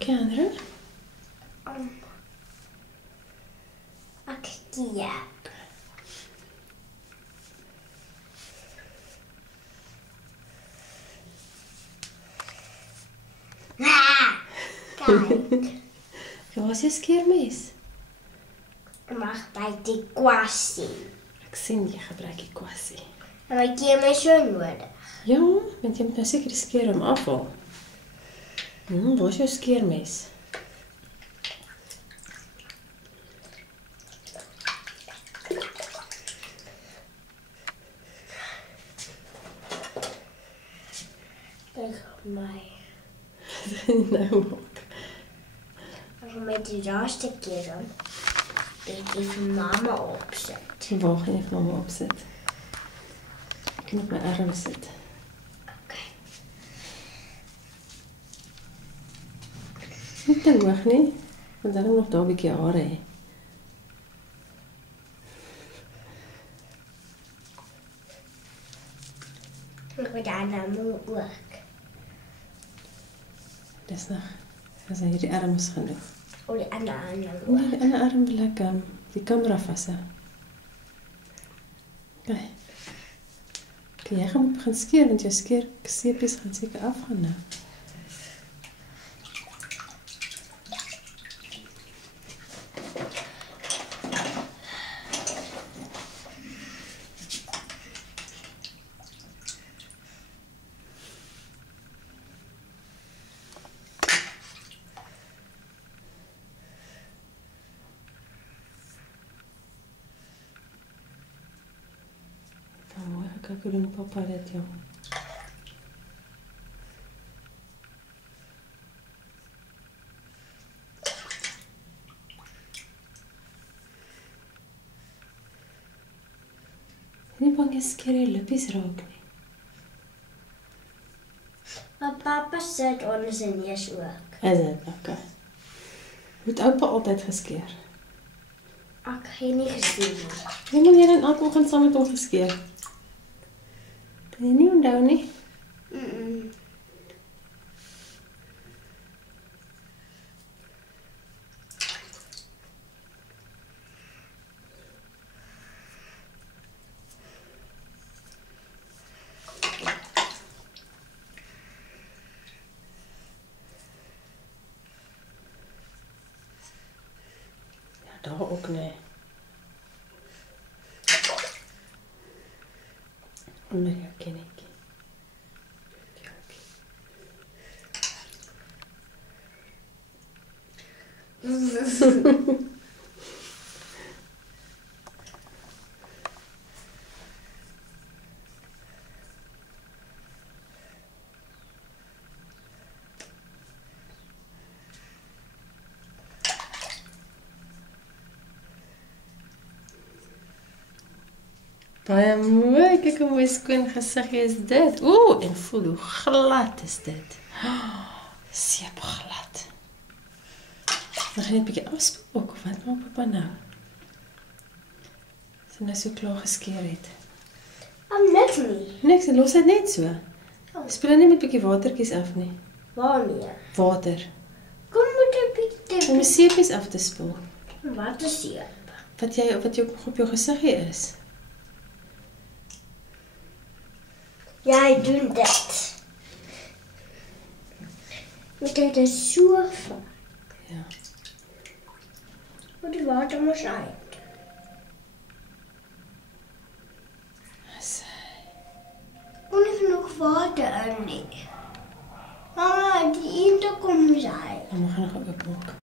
maak jy, Andre? Ek gee. Kijk. Waar is jou skeermes? Ek mag by die kwassie. Ek sien jy gebruik die kwassie. En my keer so nodig. Ja, want jy moet nou seker die skeerm afhaal. Waar is jou skeermes? Kyk op my. Nou maak. Ek gaan met die laaste keer dan bietjie vir mamma opsit. Waar gaan jy vir mamma opsit? Ek kan op my arm sit. Okay. Nie te hoog nie, want dan nog daar 'n bietjie hare hê. Ek moet daar nou ook. Dis nog, as jy hierdie arms gaan doen. O, die ander nou Nee, ook. die ander arm wil ek die kamera vashou. Okay. Okay, jy gaan begin skeer, want jou seepies gaan seker afgaan nou. Mooi gekyk hoe doen papa dit, jong. Nie bang jy skeer jy lippies raak nie. Maar papa sit onder sy neus ook. Is dit? Okay. Hoe het oupa altyd geskeer? Ek het nie gesien nie. Jy moet hier in elke oggend saam met hom geskeer. Kan jy nie onthou nie? Ja, daar ook nie. Onder jou kinnetjie. Baie mooi, kyk hoe mooi skoon gesiggie is dit. Oeh, en voel hoe glad is dit. Seepglad. Dan gaan jy 'n bietjie afspoel ook, wat maak papa nou? As jy nou so klaar geskeer het. Niks nie. Niks, los dit net so. Spoel net met 'n bietjie watertjies af nie. Waarmee? Water. Kom moet 'n bietjie Om die seepies af te spoel. Wat is hier? Wat jy op jou gesiggie is. Jy doen dit. Moet jy dit so vat? Ja. Moet die water mos uit. Kon nie genoeg water in nie. Mama, die eende kom sy. Dan gaan nog oopmaak.